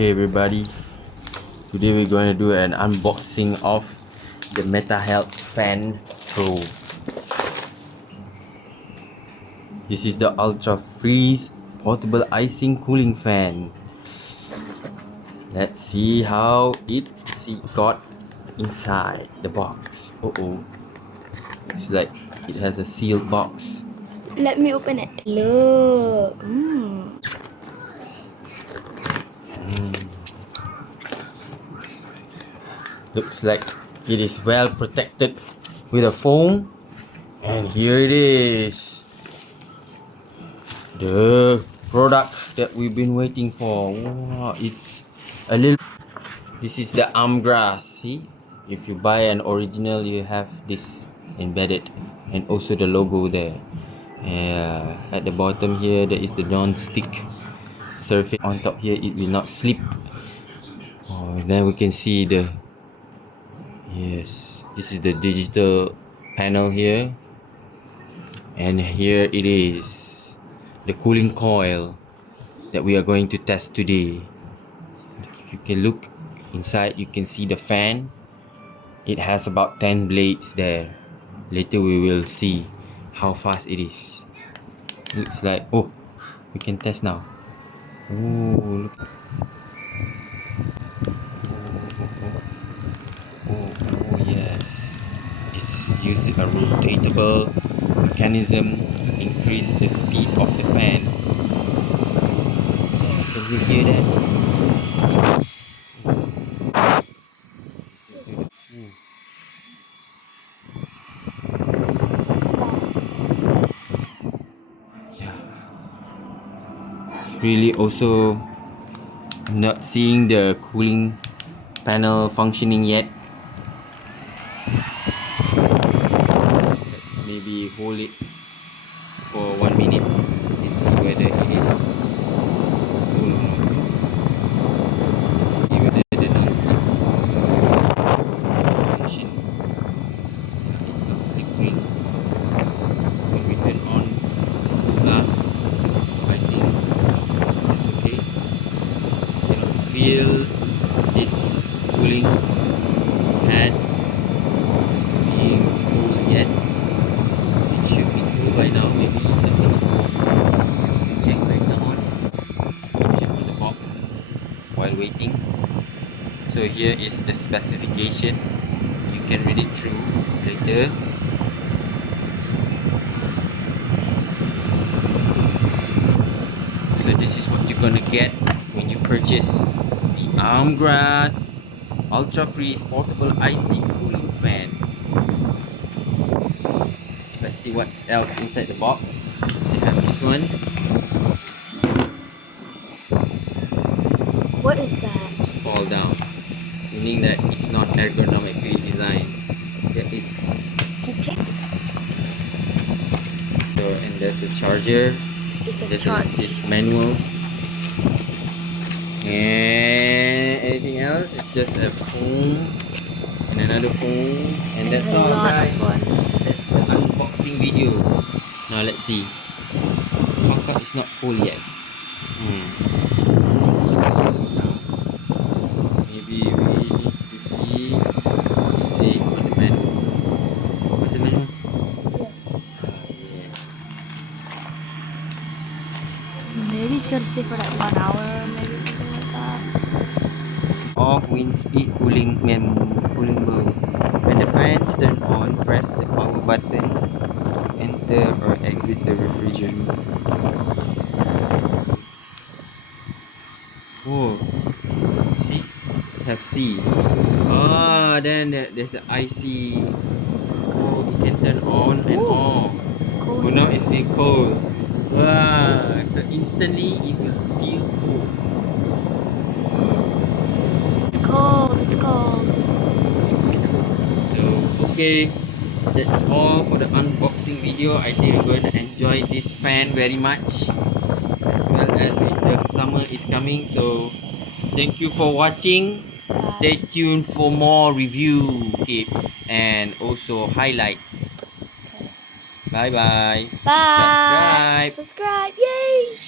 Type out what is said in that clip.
Okay everybody, today we're going to do an unboxing of the MetaHeld Fan Pro. This is the Ultra Freeze Portable Icing Cooling Fan. Let's see how it got inside the box. Looks like it has a sealed box. Let me open it. Look. Looks like it is well protected with a foam. And here it is, the product that we've been waiting for. Wow, it's a little. This is the AMGRAS. See, if you buy an original, you have this embedded, and also the logo there. At the bottom here, there is the non-stick surface. On top here, it will not slip. And then we can see the. Yes, this is the digital panel here. And here it is, the cooling coil that we are going to test today. If you can look inside, you can see the fan. It has about 10 blades there. Later we will see how fast it is. Looks like, oh, we can test now. Oh, look. Oh yes. It's using a rotatable mechanism to increase the speed of the fan. Can you hear that? Yeah. It's really also not seeing the cooling panel functioning yet. Let's maybe hold it for 1 minute and see whether it is whether the non-slip function is not slipping when we turn on glass. So I think it's okay. You cannot feel this cooling pad being cool yet. It should be cool by now. Maybe something is cool. Check right now on description on the box while waiting. So here is the specification. You can read it through later. So this is what you're gonna get when you purchase the AMGRAS Ultra Freeze Portable Icing Cooling Fan. Let's see what else inside the box. They have this one. What is that? It's fall down, meaning that it's not ergonomically designed. There is and there's a charger. There's this manual. And anything else? It's just a phone and another phone, and that's all, guys. That's the unboxing video. Now let's see. How come it's not full yet? Maybe we need to see. Let's say on the manual. What's the manual? Yes. Maybe it's gonna stay for like 1 hour, maybe something like that. Off wind speed cooling mode. When the fans turn on, press the power button to enter or exit the refrigerator. Oh, see, have C. Then there's an IC. Oh, it can turn on and off. It's cold. Oh, now it's being cold. Wow, so instantly it will feel cool. It's cold. It's cold. So okay, that's all for the unboxing video. I think you're going to enjoy this fan very much, as well as the summer is coming. So thank you for watching. Stay tuned for more review tips and also highlights. Bye bye. Bye. Subscribe. Subscribe. Yay.